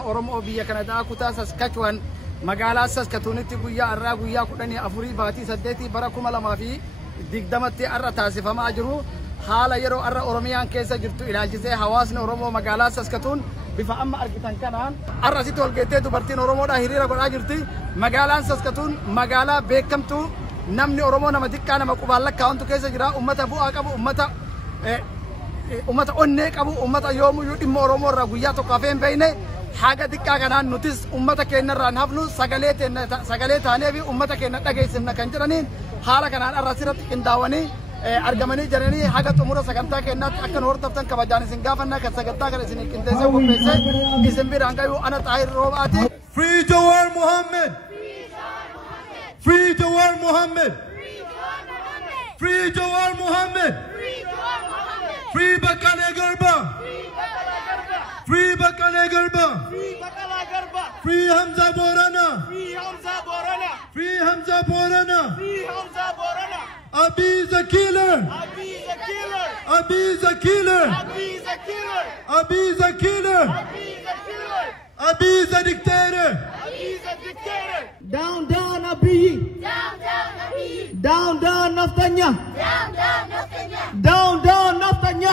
Oromoo biyya Kanadaa kutaa Saskatchewan magaalaa Saskatoonitti guyyaa har'aa guyyaa 14 baatii 8 bara 2020tti har'a taasifamaa jiru. Haala yeroo har'a Oromiyaan keessa jirtu ilaalchisee hawaasni Oromoo magaalaa Saskatoon bifa amma argitan kanaan har'a sitti walgeettee dubartiin Oromoodhaa hiriira godhaa jirti. Magaalaan Saskatoon magaalaa beekamtuu namni Oromoo nama xiqqaa nama qubaan lakkaa'amtu keessa jira. Ummata bu'aa qabu, ummata onnee qabu, ummata yoomuyyuu dhimma Oromoo irraa guyyaa tokko hafee hin beekne. Haga xiqqaa kanaan nutis ummata keenya irraa hafnu sagalee taanee fi ummata keenya dhageessifna kan jedhaniin haala kanaan har'a asirratti qindaa'anii argamanii jiranii haga xumura sagantaa keenyaatti akka nu hordoftan kabajaan isin gaafannaa kan sagantaa kana isin qindeessee qopheessee isin biraan gahuu ana Xaahir Roobaati. Free Jawar Mohammed! Free Jawar Mohammed! Free Jawar Mohammed! Free Bakale Garba! Free Bakale Garba! Free Hamza Borana! Free Hamza Borana! Abi's a killer! Abi's a killer! Abi's a killer! Abi's a dictator! Down, down, Abi! Down, down, Naftanya! Down, down, Naftanya!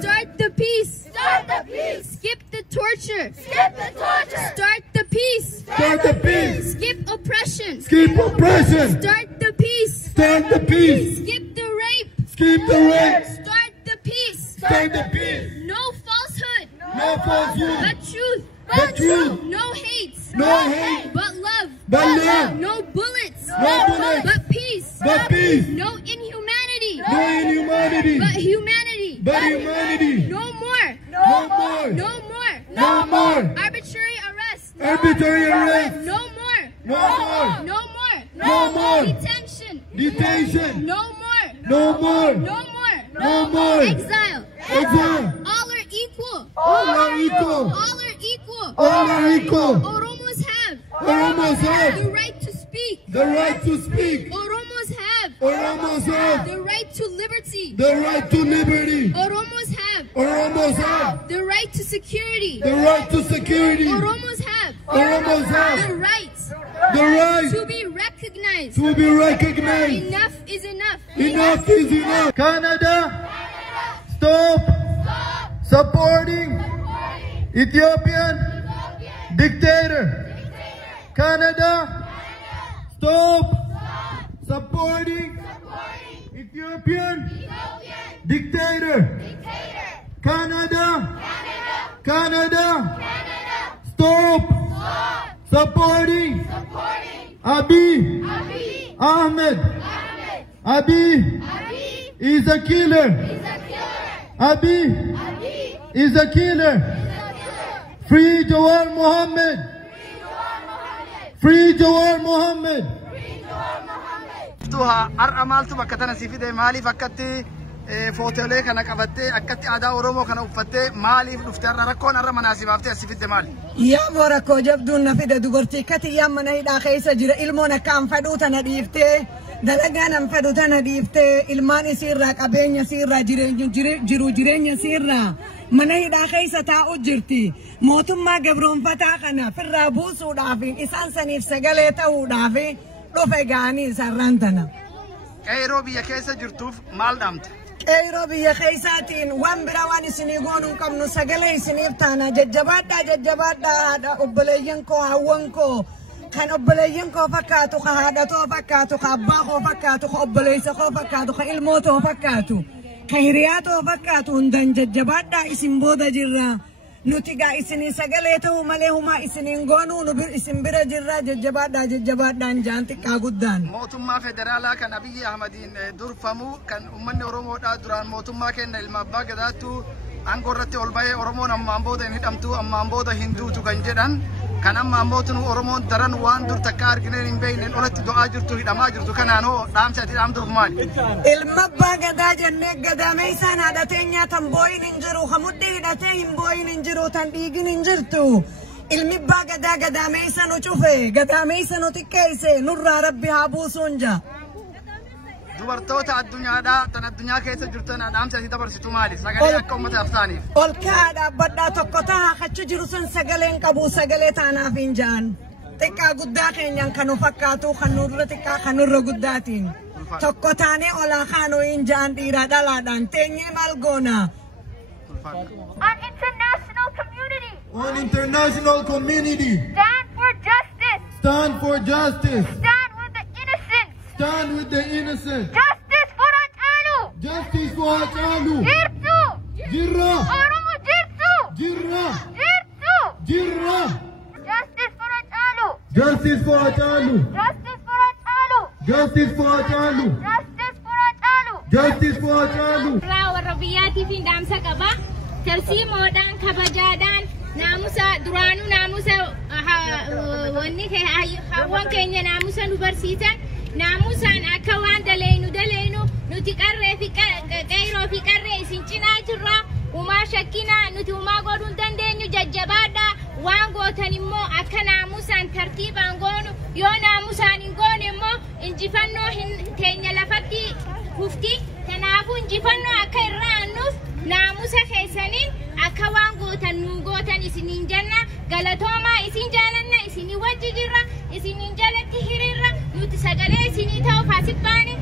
Start the peace! Start the peace! Skip the torture! Skip the torture! Start the peace! Start the peace! Skip oppression! Skip oppression! Start the peace! Start the peace! Skip the rape! Skip the rape! Start the peace! Start the peace! No falsehood! No falsehood! But truth! But truth! No hate! No hate! But love! But love! No bullets! No bullets! But peace! But peace! No inhumanity! No inhumanity! But humanity! But humanity! No more! No more! No more! No more! Arbitrary arrest! Arbitrary arrest! No more! No more! No more! No more! Detention! Detention! No more! No more! No more! No more! Exile! Exile! All are equal! All are equal! All are equal! All are equal! Oromos have Oromos have the right to speak! the right to speak! Oromos have Oromos have the right to liberty! the right to liberty! Oromos have Oromos have the right to security! the right to security! Oromos have Oromos the have right the right to be recognized! to be recognized! Enough is enough! Enough is enough! Canada, stop supporting Ethiopian dictator! Canada, stop supporting Ethiopian dictator! Canada, stop supporting Abiy Ahmed! Abiy is a killer! Abiy is a killer! Free Jawar Mohammed! Free Jawar Mohammed! Tuha har'a maaltu bakka tana si fide maaliif akkatti footeelee kana qabattee akkatti aadaa Oromoo kana uffattee maaliif dhufte har'a rakkoon har'a manaasibaaftee as fidde maali? Yaa moorakkoo jabduun na fide dubartii akkati yaa mana hidhaa keessa jira ilmoon akkaan fedhuu tana dhiiftee dalagaan an fedhu tana dhiiftee ilmaan isiirraa qabeenya isiirraa jireenya isiirraa mana hidhaa keessa taa'u jirti. Mootummaa gabroonfataa kana firraa buusuudhaaf isaan saniif sagalee ta'uudhaaf dhufe gaanii sarraan tana. Qeeroo biyya keessa jirtuuf maal dhaamte? Qeeroo biyya keessaatiin waan biraa waan isinii goonuu qabnu sagalee isiniif taana jajjabaadhaa haadha obboleeyyan koo hawwan koo kan obboleeyyan koo fakkaatu ka haadhatoo fakkaatu ka abbaa koo fakkaatu ka obboleessa koo fakkaatu ka ilmootoo fakkaatu ka hiriyaatoo fakkaatu hundaan jajjabaadhaa isin booda jirra. Nuti gaa isinii sagalee ta'uu malee humaa isiniin goonuu nu isin bira jirra jajjabaadhaan jaan xiqqaa guddaan. Mootummaa federaalaa kan Abiy Ahmediin durfamu kan uummanni Oromoodhaa duraan mootummaa kenna ilma abbaa gadaattu aangoo irratti ol bahee Oromoon ammaan booda hin hidhamtu ammaan booda hin duutu kan jedhan kan ammaan booda Oromoon daran waan dur takka argineen hin beekneen olatti do'aa jirtu hidhamaa jirtu kanaanoo dhaamsa ati dhaamtuuf maali? Ilma abbaa gadaa jennee gadaamee isaan haadhatee nyaatan booyin hin jiru hamuddee hidhatee hin booyin hin jiru tan dhiigin hin jirtu. Ilmi abbaa gadaa gadaamee isa nu cufe gadaamee isa nu xiqqeesse nurraa Rabbi haa buusuun jaa. dubartoota addunyaadhaa tan addunyaa keessa jirtan dhaamsa itti dabarsitu maali? Sagalee akka uummata afsaaniif. Ol kaadha baddaa tokko ta'a kachu jiru san sagaleen qabu sagalee taanaaf hin jaan. Xiqqaa guddaa keenyan kan fakkaatu kan nurra xiqqaa kan nurra guddaatiin. Tokko taanee olaa kaanoo hin jaan dhiira dhalaadhaan teenyee maal goona? On international community. On international community. Stand for justice. Stand for justice. Stand with the innocent. Stand with the innocent. Justice for Hachalu. Justice for Hachalu. Jirtu. Jirra. Oromo jirtu. Jirra. Jirtu. Jirra. Justice for Hachalu. Justice for Hachalu. Justice for Hachalu. Justice for Hachalu. Justice for Hachalu. Justice for Hachalu. warra biyyaatii dhaamsa qaba. Tarsiimoodhaan kabajaadhaan naamusa duraanuu naamusa wanni hawwan keenya naamusa nu barsiisan naamusaan akka waan daleenu nuti qarree fi qeyroo fi qarree isin cinaa jirra umaa shakkinaa nuti umaa godhuu dandeenyu jajjabaadhaa waan gootan immoo akka naamusaan tartiibaan goonu yoo naamusaan hin goone immoo injifannoo hin teenya lafatti hufti kanaafuu injifannoo akka irraa annuuf naamusa keessaniin akka waan gootan nu gootan isiniin janna galatoomaa isin jaalanna isinii wajji jirra isiniin jalatti hiriirra nuti sagalee isinii ta'u faasibbaani.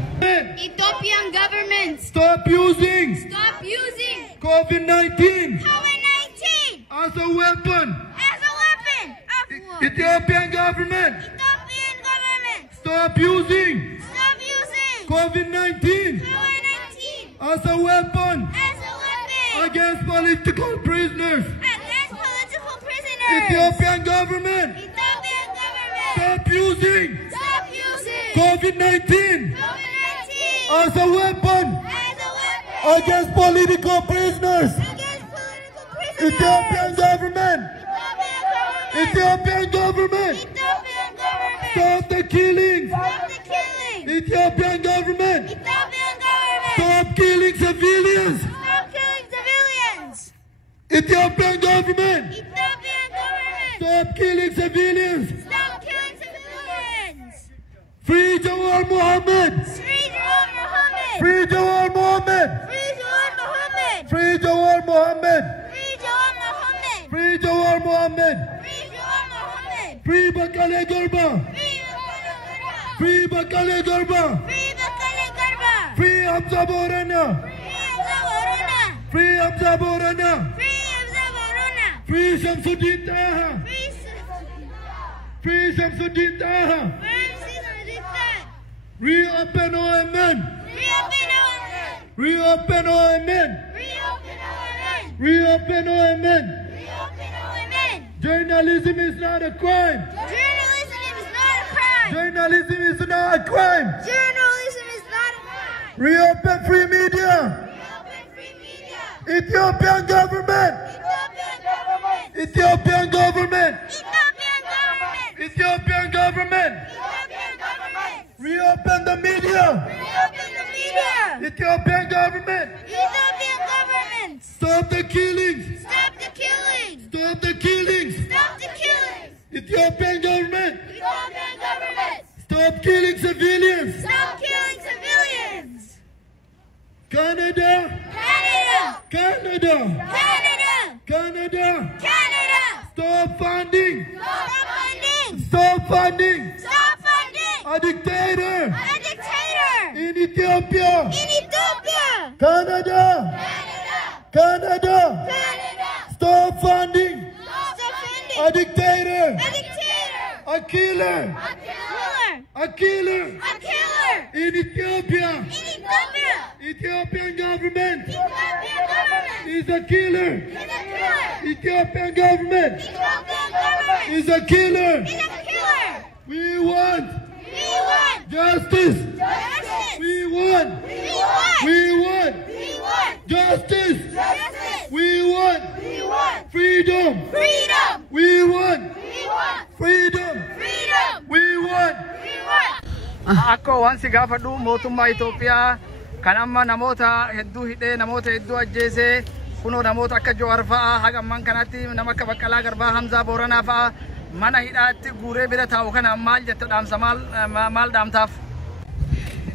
Ethiopian government Stop using COVID-19 COVID-19 as a weapon. of war. Ethiopian government. Stop using COVID-19 as a weapon against political prisoners. Ethiopian government. Stop using COVID-19 as a weapon against political prisoners. Ethiopian government. Ethiopian government. Stop the killings. Ethiopian government. Stop killing civilians. Ethiopian government. Stop killing civilians. Free Jawar Mohammed. Free Jawar Mohammed. Free Jawar Mohammed. Free Jawar Mohammed. Free Bakale Garba. Free Bakale Garba. Free Hamza Borana. Free Hamza Borana. Free Shamsuddin Taha. Free Shamsuddin Taha. Reopen OMN. Reopen OMN. Reopen OMN. Journalism is not a crime. Journalism is not a crime. Reopen free media. Ethiopian government. Ethiopian government. Ethiopian government. Reopen the media. Ethiopian government. Stop the killings. Stop the killings. Ethiopian government. Stop killing civilians. Canada. Canada. Canada. Stop funding. Stop funding. A dictator. In Ethiopia. Canada. Canada. Stop funding. A dictator. A killer. A killer. In Ethiopia. Ethiopian government is a killer. Ethiopian government is a killer. We want justice. We want justice. We want freedom. We want freedom. We want. Akko waan si gaafadhu mootummaa Itoophiyaa kan amma namoota hedduu hidhee namoota hedduu ajjeesee kunoo namoota akka Jawaar fa'aa haga ammaan kanatti nama akka Baqqalaa Garbaa Hamzaa Booranaa fa'aa mana hidhaatti guuree bira taa'u kana maal jetta dhaamsa maal dhaamtaaf?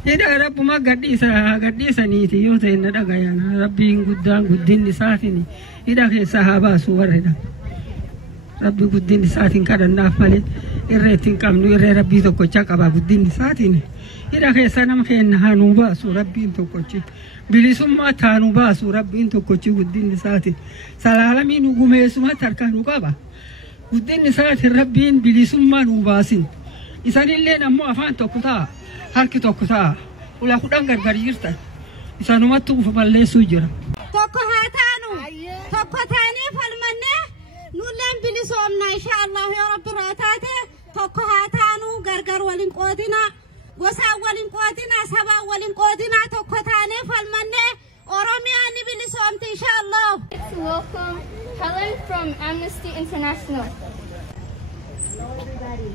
إذا رب ما قديسة نيتي يوتي ندقى يعني ربي قدين نساتني إذا كي صحابة سورة ربي قدين نساتين كذا نافلي إرتين كم نور ربي تكوشك أبا قدين نساتني إذا كي سنام كي نهانو باسو ربي تكوشي بلسوم ما تانو باسو ربي تكوشي قدين نساتي سلالمي نقوم يسوع تركانو كابا قدين نساتي ربي بلسوم ما نوباسين إسان اللي نمو أفان تكوتا harki tokko taa ula kudhan gargar jirta isaanumatti ufa balleessuu jira tokko haa taanu tokko taanee falmanne nulleen bilisoomna insha Allah ya rabbi raataate tokko haa taanu gargar walin qoodina gosaa walin qoodina sabaa walin qoodina tokko taanee falmanne Oromiyaan ni bilisoomte insha Allah. Let's welcome Helen from Amnesty International. Hello everybody.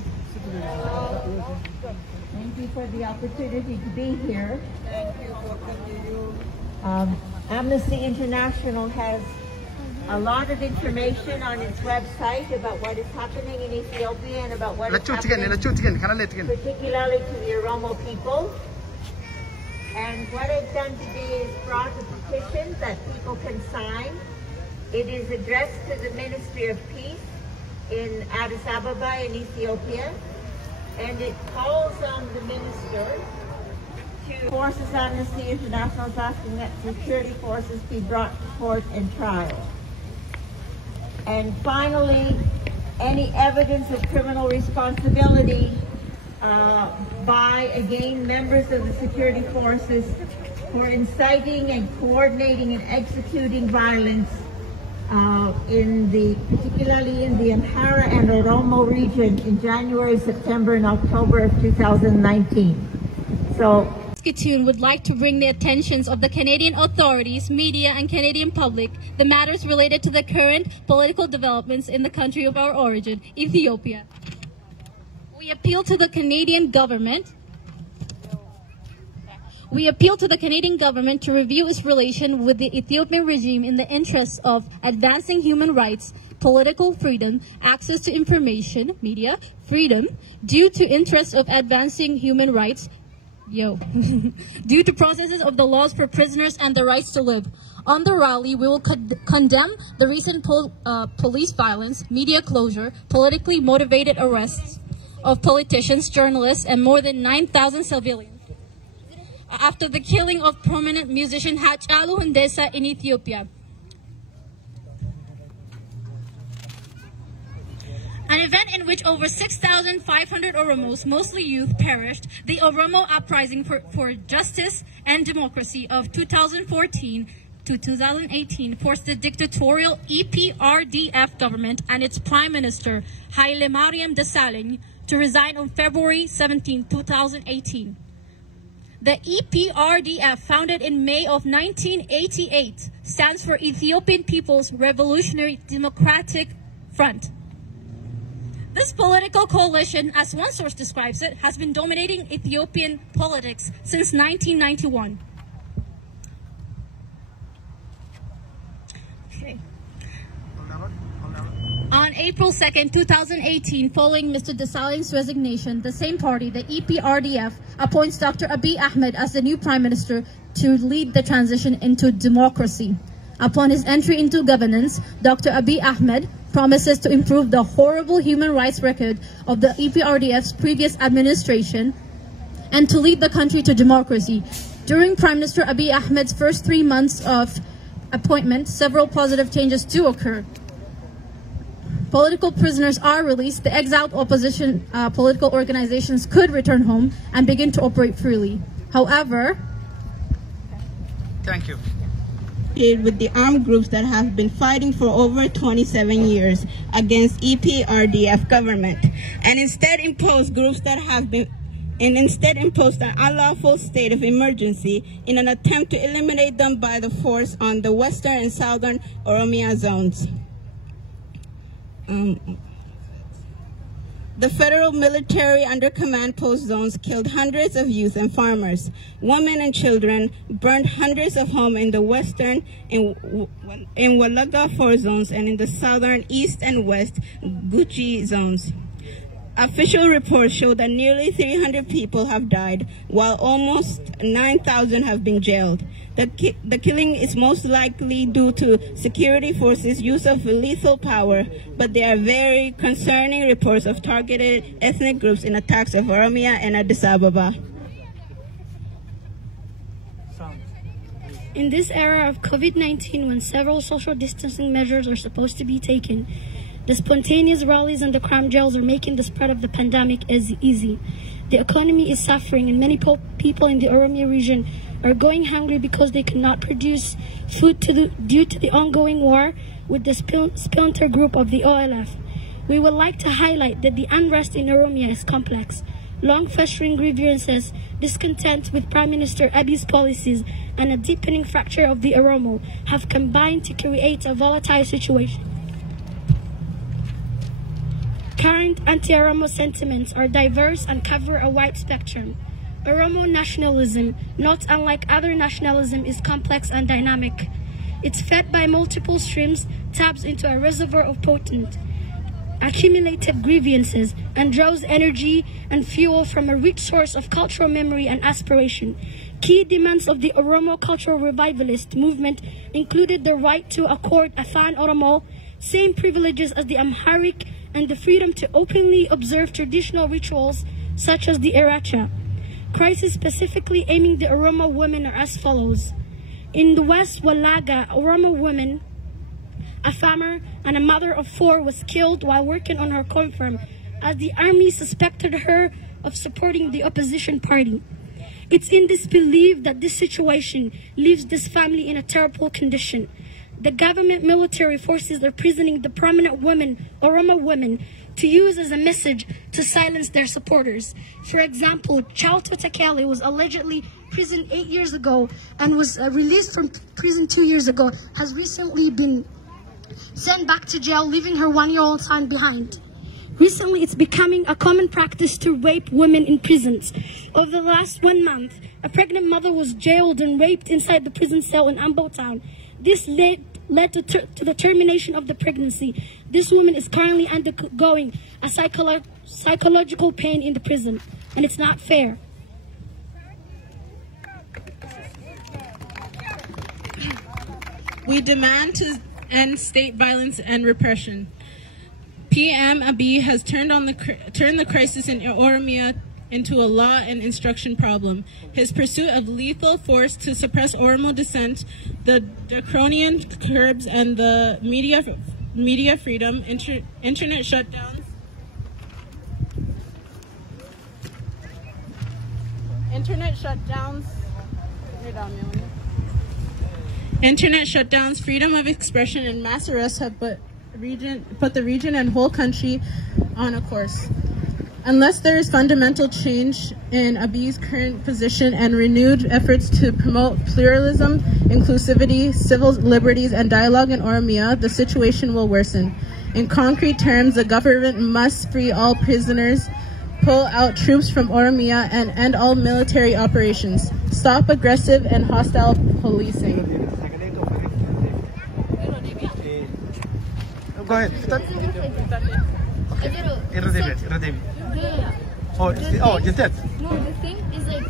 Thank you for the opportunity to be here. Thank you for coming. Amnesty International has a lot of information on its website about what is happening in Ethiopia and about what is happening particularly to the Oromo people. And what I've done today is brought a petition that people can sign. It is addressed to the Ministry of Peace in Addis Ababa in Ethiopia. And it calls on the minister to forces Amnesty International is asking that security forces be brought to court and trial. And finally, any evidence of criminal responsibility by, again, members of the security forces for inciting and coordinating and executing violence particularly in the Amhara and Oromo region in January, September, and October of 2019. So, Saskatoon would like to bring the attentions of the Canadian authorities, media, and Canadian public the matters related to the current political developments in the country of our origin, Ethiopia. We appeal to the Canadian government to review its relation with the Ethiopian regime in the interests of advancing human rights, political freedom, access to information, media, freedom, due to interests of advancing human rights, due to processes of the laws for prisoners and the rights to live. On the rally, we will condemn the recent police violence, media closure, politically motivated arrests of politicians, journalists, and more than 9,000 civilians after the killing of prominent musician Hachalu Hundessa in Ethiopia. An event in which over 6,500 Oromos, mostly youth, perished, the Oromo Uprising for Justice and Democracy of 2014 to 2018 forced the dictatorial EPRDF government and its Prime Minister, Haile Mariam Desalegn, to resign on February 17, 2018. The EPRDF, founded in May of 1988, stands for Ethiopian People's Revolutionary Democratic Front. This political coalition, as one source describes it, has been dominating Ethiopian politics since 1991. On April 2nd, 2018, following Mr. Desalegn's resignation, the same party, the EPRDF, appoints Dr. Abiy Ahmed as the new Prime Minister to lead the transition into democracy. Upon his entry into governance, Dr. Abiy Ahmed promises to improve the horrible human rights record of the EPRDF's previous administration and to lead the country to democracy. During Prime Minister Abiy Ahmed's first 3 months of appointment, several positive changes do occur. Political prisoners are released, the exiled opposition political organizations could return home and begin to operate freely. However, thank you. With the armed groups that have been fighting for over 27 years against EPRDF government, and instead imposed an unlawful state of emergency in an attempt to eliminate them by the force on the western and southern Oromia zones. The federal military under command post zones killed hundreds of youth and farmers, women and children, burned hundreds of homes in the western in Walaga 4 zones and in the southern east and west Gucci zones. Official reports show that nearly 300 people have died, while almost 9,000 have been jailed. The killing is most likely due to security forces' use of lethal power, but there are very concerning reports of targeted ethnic groups in attacks of Oromia and Addis Ababa. In this era of COVID-19, when several social distancing measures are supposed to be taken, the spontaneous rallies and the crime jails are making the spread of the pandemic easy. The economy is suffering, and many people in the Oromia region are going hungry because they cannot produce food due to the ongoing war with the splinter group of the OLF. We would like to highlight that the unrest in Oromia is complex. Long-festering grievances, discontent with Prime Minister Abiy's policies, and a deepening fracture of the Oromo have combined to create a volatile situation. Current anti-Oromo sentiments are diverse and cover a wide spectrum. Oromo nationalism, not unlike other nationalism, is complex and dynamic. It's fed by multiple streams, taps into a reservoir of potent, accumulated grievances, and draws energy and fuel from a rich source of cultural memory and aspiration. Key demands of the Oromo cultural revivalist movement included the right to accord Afan Oromo, same privileges as the Amharic, and the freedom to openly observe traditional rituals such as the Iracha. Crises specifically aiming the Oromo women are as follows. In the West Walaga, Oromo woman, a farmer and a mother of 4, was killed while working on her corn farm as the army suspected her of supporting the opposition party. It's in this belief that this situation leaves this family in a terrible condition. The government military forces are imprisoning the prominent women, Oromo women, to use as a message to silence their supporters. For example, Chalto Takele was allegedly imprisoned 8 years ago and was released from prison 2 years ago, has recently been sent back to jail, leaving her 1-year-old son behind. Recently, it's becoming a common practice to rape women in prisons. Over the last 1 month, a pregnant mother was jailed and raped inside the prison cell in Ambo Town. This led to the termination of the pregnancy. This woman is currently undergoing a psychological pain in the prison, and it's not fair. We demand to end state violence and repression. PM Abiy has turned the crisis in Oromia into a law and instruction problem. His pursuit of lethal force to suppress Oromo dissent, the draconian curbs and the media freedom, internet shutdowns, freedom of expression, and mass arrests have put the region and whole country on a course. Unless there is fundamental change in Abiy's current position and renewed efforts to promote pluralism, inclusivity, civil liberties, and dialogue in Oromia, the situation will worsen. In concrete terms, the government must free all prisoners, pull out troops from Oromia, and end all military operations. Stop aggressive and hostile policing. Go ahead. Oh, just that. No, the thing is like,